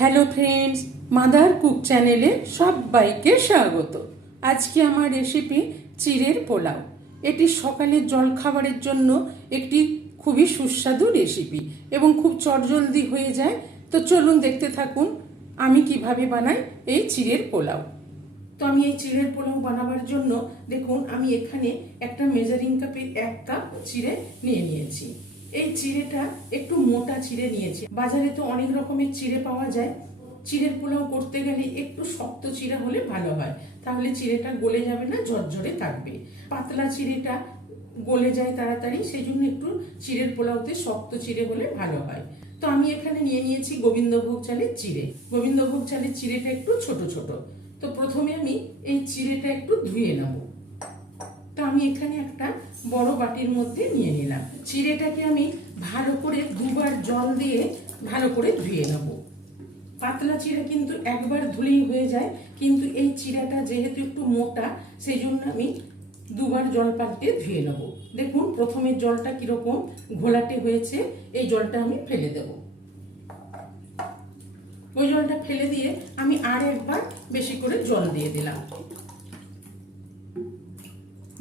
Hello friends, mother cook চ্যানেলে সবাইকে স্বাগত। আজকে আমার রেসিপি চিড়ের পোলাও। এটি সকালের জলখাবারের জন্য একটি খুবই সুস্বাদু রেসিপি এবং খুব চটজলদি হয়ে যায়। তো চলুন দেখতে থাকুন আমি কিভাবে বানাই এই চিড়ের পোলাও। তো আমি এই চিড়ের পোলাও বানাবার জন্য দেখুন আমি এখানে একটা মেজারিং কাপে 1 কাপ চিড়ে নিয়ে নিয়েছি। এই চিড়েটা একটু মোটা চিড়ে নিয়েছি। বাজারে তো অনেক রকমের চিড়ে পাওয়া যায়। চিড়ের পোলাও করতে গেলে একটু শক্ত চিড়া হলে ভালো হয়, তাহলে চিড়েটা গলে যাবে না, ঝরঝরে থাকবে। পাতলা চিড়েটা গলে যায় তাড়াতাড়ি, সেই জন্য একটু চিড়ের পোলাওতে শক্ত চিড়ে হলে ভালো হয়। তো আমি এখানে নিয়ে নিয়েছি গোবিন্দভোগ চালের চিড়ে। গোবিন্দভোগ চালের চিড়েটা একটু ছোট ছোট। তো প্রথমে আমি এই চিড়েটা একটু ধুয়ে নেব। তো আমি এখানে একটা বড় বাটির মধ্যে নিয়ে নিলাম। চিড়েটাকে আমি ভালো করে 2 বার জল দিয়ে ভালো করে ধুয়ে নেব। পাতলা চিড়া কিন্তু একবার ধুলেই হয়ে যায়, কিন্তু এই চিড়াটা যেহেতু একটু মোটা, সেই জন্য আমি 2 বার জল পাল্টে ধুয়ে নেব। দেখুন প্রথমে জলটা কিরকম ঘোলাটে হয়েছে, এই জলটা আমি ফেলে দেব। ওই জলটা ফেলে দিয়ে আমি আর একবার বেশি করে জল দিয়ে দিলাম।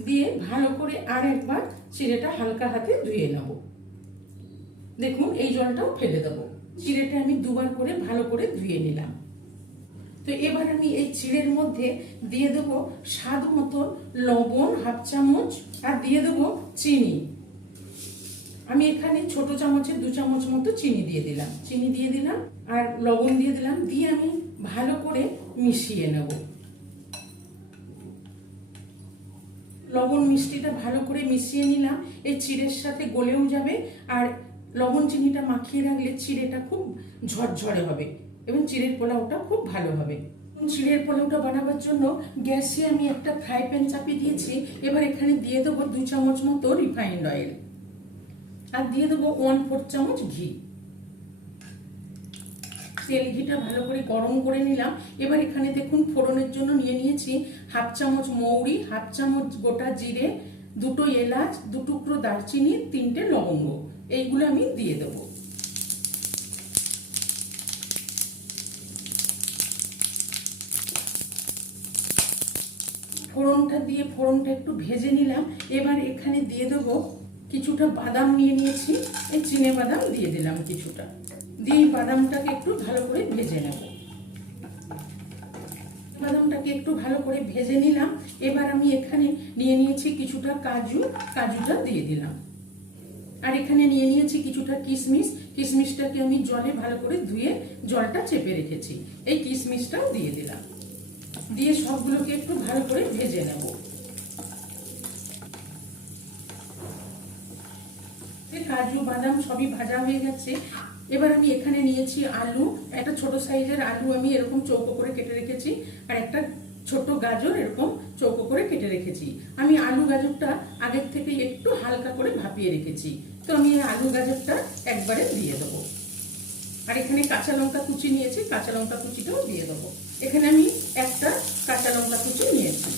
দিয়ে ভালো করে আর একবার চিড়েটা হালকা হাতে ধুয়ে নেব। দেখুন এই জলটাও ফেলে দেব। চিড়েটা আমি 2 বার করে ভালো করে ধুয়ে নিলাম। তো এবার আমি এই চিড়ের মধ্যে দিয়ে দেব স্বাদ মতো লবণ 1/2 চামচ, আর দিয়ে দেব চিনি। আমি এখানে ছোট চামচে 2 চামচ মতো চিনি দিয়ে দিলাম আর লবণ দিয়ে দিলাম। দিয়ে আমি ভালো করে মিশিয়ে নেব। লবণ মিষ্টিটা ভালো করে মিশিয়ে নিলাম। এই চিড়ের সাথে গলেও যাবে, আর লবণ চিনিটা মাখিয়ে রাখলে চিড়েটা খুব ঝরঝরে হবে এবং চিড়ের পোলাওটা খুব ভালো হবে। চিড়ের পোলাওটা বানাবার জন্য গ্যাসে আমি একটা ফ্রাই প্যান চাপিয়ে দিয়েছি। এবার এখানে দিয়ে দেবো 2 চামচ মতো রিফাইন্ড অয়েল, আর দিয়ে দেবো 1/4 চামচ ঘি। তেল ঘিটা ভালো করে গরম করে নিলাম। এবার এখানে দেখুন ফোড়নের জন্য নিয়ে নিয়েছি 1/2 চামচ মৌরি, 1/2 চামচ গোটা জিরে, 2টো এলাচ, 2 টুকরো দারচিনি, 3টে লবঙ্গ। এইগুলো আমি দিয়ে দেব। ফোড়নটা একটু ভেজে নিলাম। এবার এখানে দিয়ে দেব কিছুটা বাদাম নিয়ে নিয়েছি, এই চিনে বাদাম দিয়ে দিলাম কিছুটা। দিয়ে বাদামটাকে একটু ভালো করে ভেজে নেব। বাদামটাকে একটু ভালো করে ভেজে নিলাম। এবার আমি এখানে নিয়ে নিয়েছি কিছুটা কাজুটা দিয়ে দিলাম। আর এখানে নিয়ে নিয়েছি কিছুটা কিশমিশটাকে আমি জলে ভালো করে ধুয়ে জলটা চেপে রেখেছি, এই কিশমিশটাও দিয়ে দিলাম। দিয়ে সবগুলোকে একটু ভালো করে ভেজে নেব। কাজু বাদাম সবই ভাজা হয়ে গেছে। এবার আমি এখানে নিয়েছি আলু, একটা ছোট সাইজের আলু আমি এরকম চৌকো করে কেটে রেখেছি, আর একটা ছোট গাজর এরকম চৌকো করে কেটে রেখেছি। আমি আলু গাজরটা আগের থেকে একটু হালকা করে ভাপিয়ে রেখেছি। তো আমি আলু গাজরটা একবারে দিয়ে দেবো। আর এখানে কাঁচা লঙ্কা কুচি নিয়েছি, কাঁচা লঙ্কা কুচিটাও দিয়ে দেবো। এখানে আমি একটা কাঁচা লঙ্কা কুচি নিয়েছি।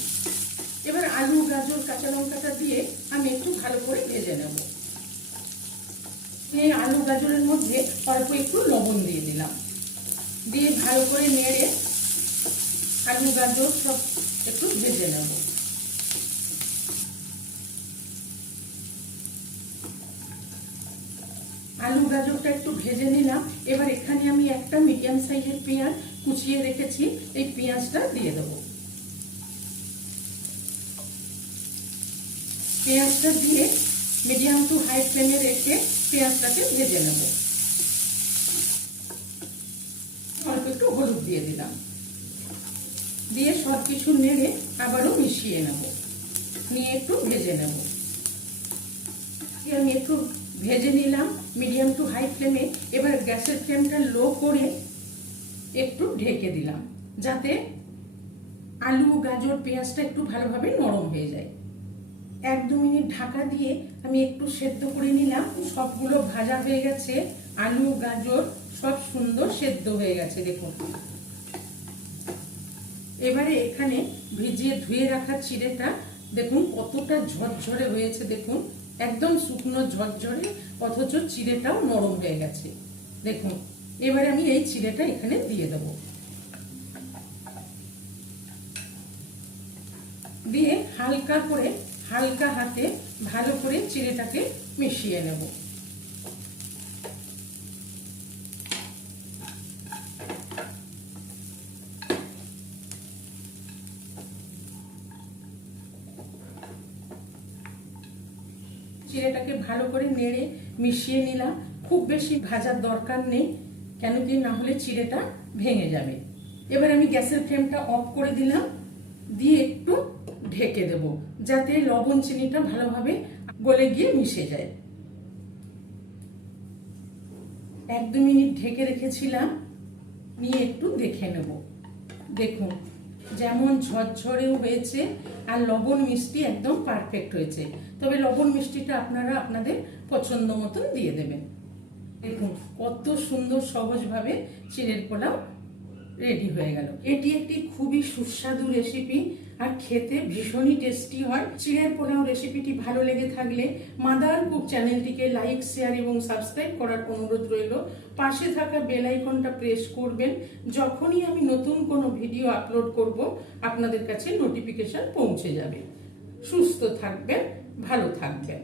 এবার আলু গাজর কাঁচা লঙ্কাটা দিয়ে আমি একটু ভালো করে ভেজে নেব। এই আলু গাজরের মধ্যে অল্প একটু লবণ দিয়ে দিলাম। দিয়ে ভালো করে নেড়ে আলু গাজর সব একটু ভেজে নেব। আলু গাজরটা একটু ভেজে নিলাম। এবার এখানে আমি একটা মিডিয়াম সাইজের পেঁয়াজ কুচিয়ে রেখেছি, এই পেঁয়াজটা দিয়ে দেব। পেঁয়াজটা দিয়ে মিডিয়াম টু হাই ফ্লেমে রেখে পেঁয়াজটাকে ভেজে নেব। অল্প একটু হলুদ দিয়ে দিলাম। দিয়ে সবকিছু নেড়ে আবারও মিশিয়ে নেব, নিয়ে একটু ভেজে নেব। আমি একটু ভেজে নিলাম মিডিয়াম টু হাই ফ্লেমে। এবার গ্যাসের ফ্লেমটা লো করে একটু ঢেকে দিলাম, যাতে আলু গাজর পেঁয়াজটা একটু ভালোভাবে নরম হয়ে যায়। 1-2 মিনিট ঢাকা দিয়ে আমি একটু সেদ্ধ করে নিলাম। সবগুলো ভাজা হয়ে গেছে, আলু গাজর সব সুন্দর সেদ্ধ হয়ে গেছে দেখুন। এবারে এখানে ভিজিয়ে ধুয়ে রাখা চিড়েটা দেখুন কতটা ঝরঝরে হয়েছে। দেখুন একদম শুকনো ঝরঝরে, অথচ চিড়েটাও নরম হয়ে গেছে। দেখুন এবারে আমি এই চিড়েটা এখানে দিয়ে দেব, দিয়ে হালকা হাতে ভালো করে চিড়েটাকে মিশিয়ে নেব। চিড়েটাকে ভালো করে নেড়ে মিশিয়ে নিলাম। খুব বেশি ভাজার দরকার নেই, কেন কি না হলে চিড়েটা ভেঙে যাবে। এবার আমি গ্যাসের ফ্লেমটা অফ করে দিলাম, দিয়ে একটু ঢেকে দেব যাতে লবণ চিনিটা ভালোভাবে গলে গিয়ে মিশে যায়। 1-2 মিনিট ঢেকে রেখেছিলাম, নিয়ে একটু দেখে নেব। দেখুন যেমন ঝরঝরেও হয়েছে আর লবণ মিষ্টি একদম পারফেক্ট হয়েছে। তবে লবণ মিষ্টিটা আপনারা আপনাদের পছন্দ মতন দিয়ে দেবেন। দেখুন কত সুন্দর সহজভাবে চিড়ের পোলাও রেডি হয়ে গেল। এটি একটি খুবই সুস্বাদু রেসিপি আর খেতে ভীষণই টেস্টি হয়। চিড়ের পোলাও রেসিপিটি ভালো লেগে থাকলে মাদার কুক চ্যানেলটিকে লাইক, শেয়ার এবং সাবস্ক্রাইব করার অনুরোধ রইল। পাশে থাকা বেল আইকনটা প্রেস করবেন, যখনই আমি নতুন কোনো ভিডিও আপলোড করব আপনাদের কাছে নোটিফিকেশন পৌঁছে যাবে। সুস্থ থাকবেন, ভালো থাকবেন।